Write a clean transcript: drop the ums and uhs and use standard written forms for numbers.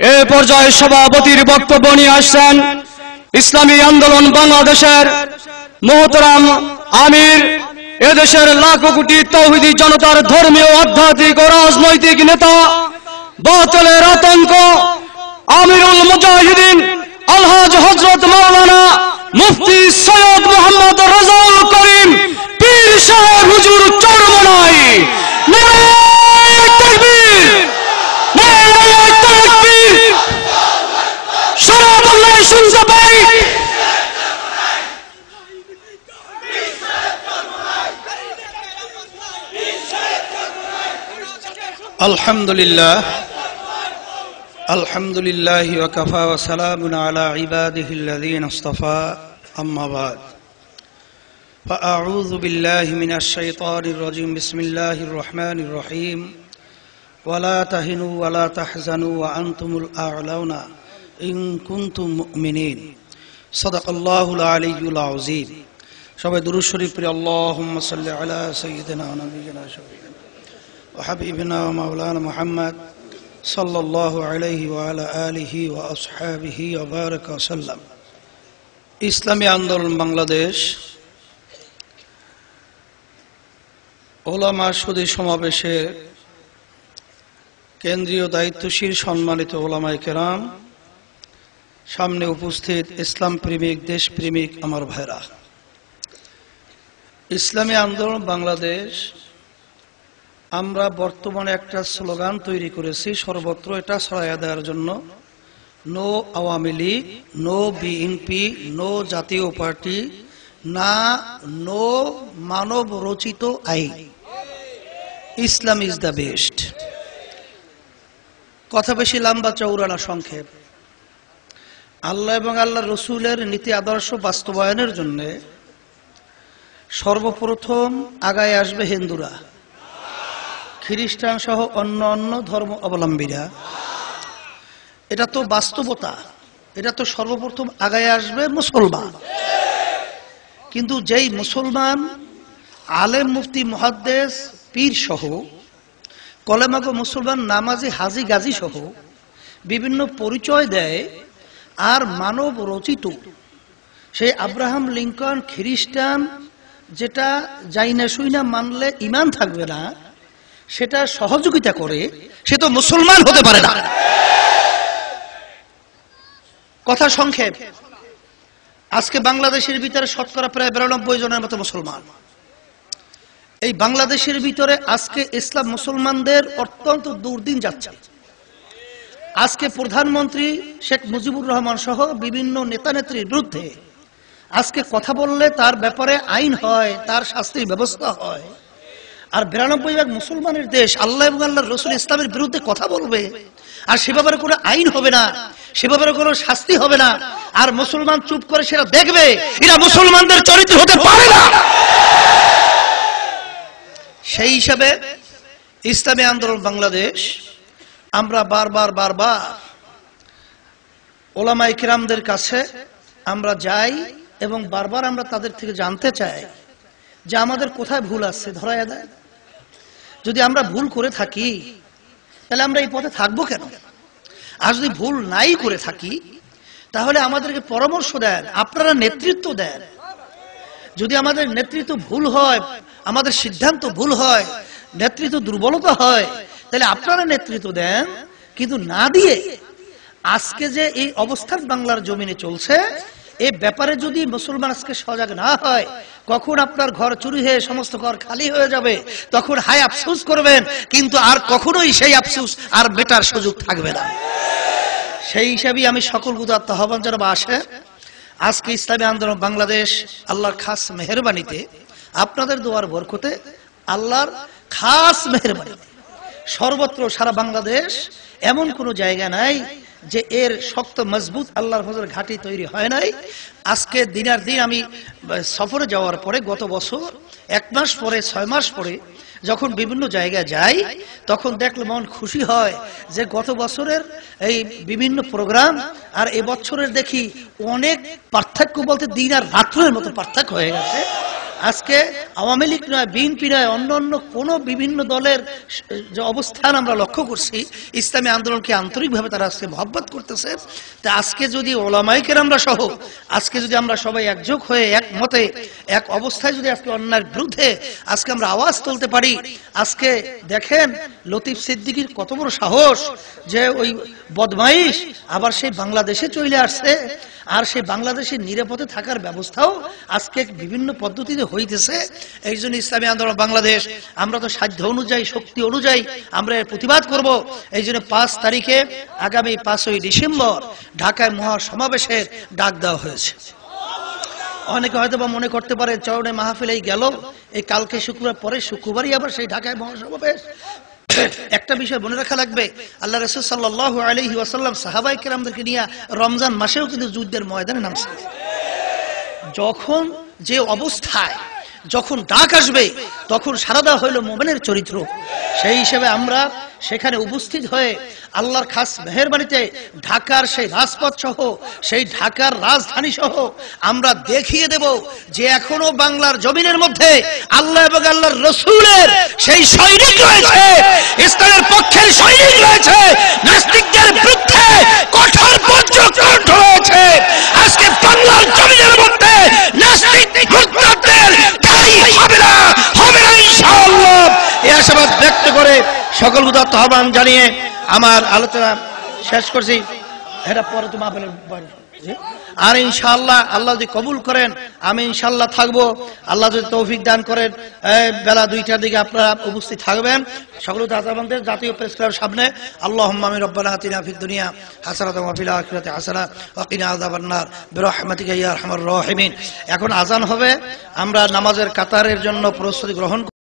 এ পর্যায়ে সভাপতির বক্তব্য নিয়ে আসছেন ইসলামী আন্দোলন বাংলাদেশের মোহতারাম আমির, এদেশের লাখো কোটি তৌহিদি জনতার ধর্মীয়, আধ্যাত্মিক ও রাজনৈতিক নেতা, বাতিলের আতঙ্ক আমিরুল মুজাহিদিন আলহাজ হযরত মাওলানা মুফতি সৈয়দ মোহাম্মদ রেজাউল করিম পীর সাহেব হুজুর চরমনাই। নারায়ে তাকবীর, নারায়ে তাকবীর। সারা বাংলায় শুনতে পাই আলহামদুলিল্লাহ, আলহামদুলিল্লাহ ওয়া কাফা ওয়া সালামুন আলা ইবাদিহিল্লাযীনা ইসতাফা, আম্মা বা'দ। ফাআউযু বিল্লাহি মিনাশ শাইতানির রাজীম। বিসমিল্লাহির রহমানির রহিম। ওয়ালা তাহিনু ওয়ালা তাহজানু ওয়া আনতুমুল আ'লাউনা ইন কুনতুম মুমিনিন। সাদাকাল্লাহুল আলিয়্যুল আযীম। সবাই দুরূদ শরীফ পড়ি। আল্লাহুম্মা সাল্লি আলা সাইয়্যিদিনা ওয়া নাবিয়িনা শাফিঈনা ওয়া হাবিবিনা ওয়া মাওলানা মুহাম্মদ সাল্লাল্লাহু আলাইহি ওয়া আলা আলিহি ওয়া আসহাবিহি ওয়া বারাকা ওয়া সাল্লাম। ইসলামী আন্দোলন বাংলাদেশ ওলামা সুদী সমাবেশের কেন্দ্রীয় দায়িত্বশীল সম্মানিত ওলামায়ে কেরাম, সামনে উপস্থিত ইসলাম প্রেমিক, দেশ প্রেমিক আমার ভাইরা, ইসলামী আন্দোলন বাংলাদেশ আমরা বর্তমানে একটা স্লোগান তৈরি করেছি সর্বত্র এটা ছড়াইয়া দেওয়ার জন্য। No Awami League, no BNP, no Jatiya Party, না নো মানব রচিত আইন, ইসলাম ইজ দ্য বেস্ট। কথা বেশি লম্বা চওড়া না, সংক্ষেপ। আল্লাহ এবং আল্লাহ রসুলের নীতি আদর্শ বাস্তবায়নের জন্য সর্বপ্রথম আগায় আসবে হিন্দুরা, খ্রিস্টান সহ অন্য অন্য ধর্ম অবলম্বীরা। এটা তো বাস্তবতা, এটা তো সর্বপ্রথম আগায় আসবে মুসলমান। কিন্তু যেই মুসলমান আলেম, মুফতি, মুহাদ্দিস, পীর সহ কলেমাগো মুসলমান, নামাজি, হাজি, গাজী সহ বিভিন্ন পরিচয় দেয় আর মানব রচিত সেই আব্রাহাম লিঙ্কন খ্রিস্টান যেটা যাই না শুই না মানলে ঈমান থাকবে না, সেটা সহযোগিতা করে, সে তো মুসলমান হতে পারে না। কথা সংক্ষেপ, আজকে বাংলাদেশের ভিতরে শতকরা প্রায় 92 জনের মতো মুসলমান। এই বাংলাদেশের ভিতরে আজকে ইসলাম মুসলমানদের অত্যন্ত দুর্দিন যাচ্ছে। আজকে প্রধানমন্ত্রী শেখ মুজিবুর রহমান সহ বিভিন্ন নেতা নেত্রীর বিরুদ্ধে আজকে কথা বললে তার ব্যাপারে আইন হয়, তার শাস্তির ব্যবস্থা হয়। আর 92% মুসলমানের দেশ, আল্লাহ এবং আল্লাহর রাসূল ইসলামের বিরুদ্ধে কথা বলবে আর সে ব্যাপারে কোনো আইন হবে না, সে ব্যাপারে কোনো শাস্তি হবে না, আর মুসলমান চুপ করে সেটা দেখবে, এরা মুসলমানদের চরিত্র হতে পারে না। সেই হিসাবে ইসলামী আন্দোলন বাংলাদেশ আমরা বারবার ওলামায়ে কিরামদের কাছে আমরা যাই এবং বারবার আমরা তাদের থেকে জানতে চাই যে আমাদের কোথায় ভুল আছে, ধরায়া দেয়। যদি আমরা ভুল করে থাকি তাহলে আমরা এই পথে থাকবো কেন? আর যদি ভুল নাই করে থাকি তাহলে আমাদেরকে পরামর্শ দেন, আপনারা নেতৃত্ব দেন। যদি আমাদের নেতৃত্ব ভুল হয়, আমাদের সিদ্ধান্ত ভুল হয়, নেতৃত্ব দুর্বলতা হয়, তাহলে আপনারা নেতৃত্ব দেন। কিন্তু না দিয়ে আজকে যে এই অবস্থান বাংলার জমিনে চলছে, এই ব্যাপারে যদি মুসলমান আজকে সজাগ না হয়, কখন আপনার ঘর চুরি হয়ে সমস্ত ঘর খালি হয়ে যাবে তখন হায় আফসোস করবেন, কিন্তু আর কখনোই সেই আফসোস আর মেটার সুযোগ থাকবে না। সেই হিসাবে আমি সকল উদাত্ত আহ্বান জানাবো, আসে আজকে ইসলামী আন্দোলন বাংলাদেশ আল্লাহর খাস মেহেরবানিতে, আপনাদের দোয়ার বরকতে, আল্লাহর খাস মেহেরবানিতে সর্বত্র সারা বাংলাদেশ এমন কোনো জায়গা নাই যে এর শক্ত মজবুত আল্লাহর ফজলের ঘাঁটি তৈরি হয় নাই। আজকে দিনার দিন আমি সফরে যাওয়ার পরে, গত বছর 1 মাস পরে, 6 মাস পরে যখন বিভিন্ন জায়গায় যাই, তখন দেখলে মন খুশি হয় যে গত বছরের এই বিভিন্ন প্রোগ্রাম আর এবছরের দেখি অনেক পার্থক্য, বলতে দিন আর রাত্রের মতো পার্থক্য হয়ে গেছে। আজকে আওয়ামী লীগ নয়, বিএনপি নয়, অন্য অন্য কোনো বিভিন্ন দলের যে অবস্থান আমরা লক্ষ্য করছি, ইসলামী আন্দোলনকে আন্তরিকভাবে তারা আজকে মহব্বত করতেছে। তা আজকে যদি ওলামায়ে কেরামরা সহ আজকে যদি আমরা সবাই একযোগ হয়ে এক মতে এক অবস্থায় যদি আজকে অন্যায়ের বিরুদ্ধে আজকে আমরা আওয়াজ তুলতে পারি। আজকে দেখেন লতিফ সিদ্দিকীর কত বড় সাহস যে ওই বদমাইশ আবার সেই বাংলাদেশে চলে আসছে, আর সেই বাংলাদেশের নিরাপদে থাকার ব্যবস্থাও আজকে বিভিন্ন পদ্ধতিতে হইতেছে। এই জন্য ইসলামী আন্দোলন বাংলাদেশ আমরা তো সাধ্য অনুযায়ী শক্তি অনুযায়ী আমরা এর প্রতিবাদ করব। এই জন্য 5 তারিখে আগামী 5ই ডিসেম্বর ঢাকায় মহাসমাবেশের ডাক দেওয়া হয়েছে। অনেকে হয়তো বা মনে করতে পারে চরণে মাহফিল এই গেল, এই কালকে শুক্রবার পরে শুক্রবারই আবার সেই ঢাকায় মহাসমাবেশ। একটা বিষয় মনে রাখা লাগবে, আল্লাহ রাসূল সাল্লাল্লাহু আলাইহি ওয়াসাল্লাম সাহাবায়ে কেরামদেরকে নিয়ে রমজান মাসেও কিন্তু যুদ্ধের ময়দানে নামছেন। যখন যে অবস্থায় যখন ডাক আসবে তখন সারা দেওয়া হইল মুমিনের চরিত্র। সেই হিসেবে আমরা সেখানে উপস্থিত হয়ে আল্লাহর খাস মেহেরবানিতে ঢাকার সেই রাজপথ সহ সেই ঢাকার রাজধানী সহ আমরা দেখিয়ে দেব যে এখনো বাংলার জমিনের মধ্যে আল্লাহ এবং আল্লাহর রাসূলের সেই সৈনিক রয়েছে, ইসলামের পক্ষের সৈনিক রয়েছে, নাস্তিকদের বিরুদ্ধে কঠোর বজ্রকণ্ঠ রয়েছে। আজকে বাংলার জমিনের মধ্যে নাস্তিক মুরতাদদের ঠাঁই হবে না, হবে না ইনশাআল্লাহ। এই আশাবাদ ব্যক্ত করে সকল উদাত্ত আহ্বান জানিয়ে আমার আলোচনা শেষ করছি। এটা পরে তো মাহফিলের আর ইনশাআল্লাহ আল্লাহ যদি কবুল করেন আমি ইনশাআল্লাহ থাকবো। আল্লাহ যদি তৌফিক দান করেন বেলা 2টার দিকে আপনারা উপস্থিত থাকবেন সকল দাতাবন্ধের জাতীয় প্রেস ক্লাবের সামনে। আল্লাহুম্মা আমিন রব্বানা আতিনা ফিদ দুনিয়া হাসানাতাও ওয়া ফিল আখিরাতি হাসানা ওয়া কিনা আযাবান নার বিরহমাতিকা ইয়া আরহামার রাহিমিন। এখন আযান হবে, আমরা নামাজের কাতারের জন্য প্রস্তুতি গ্রহণ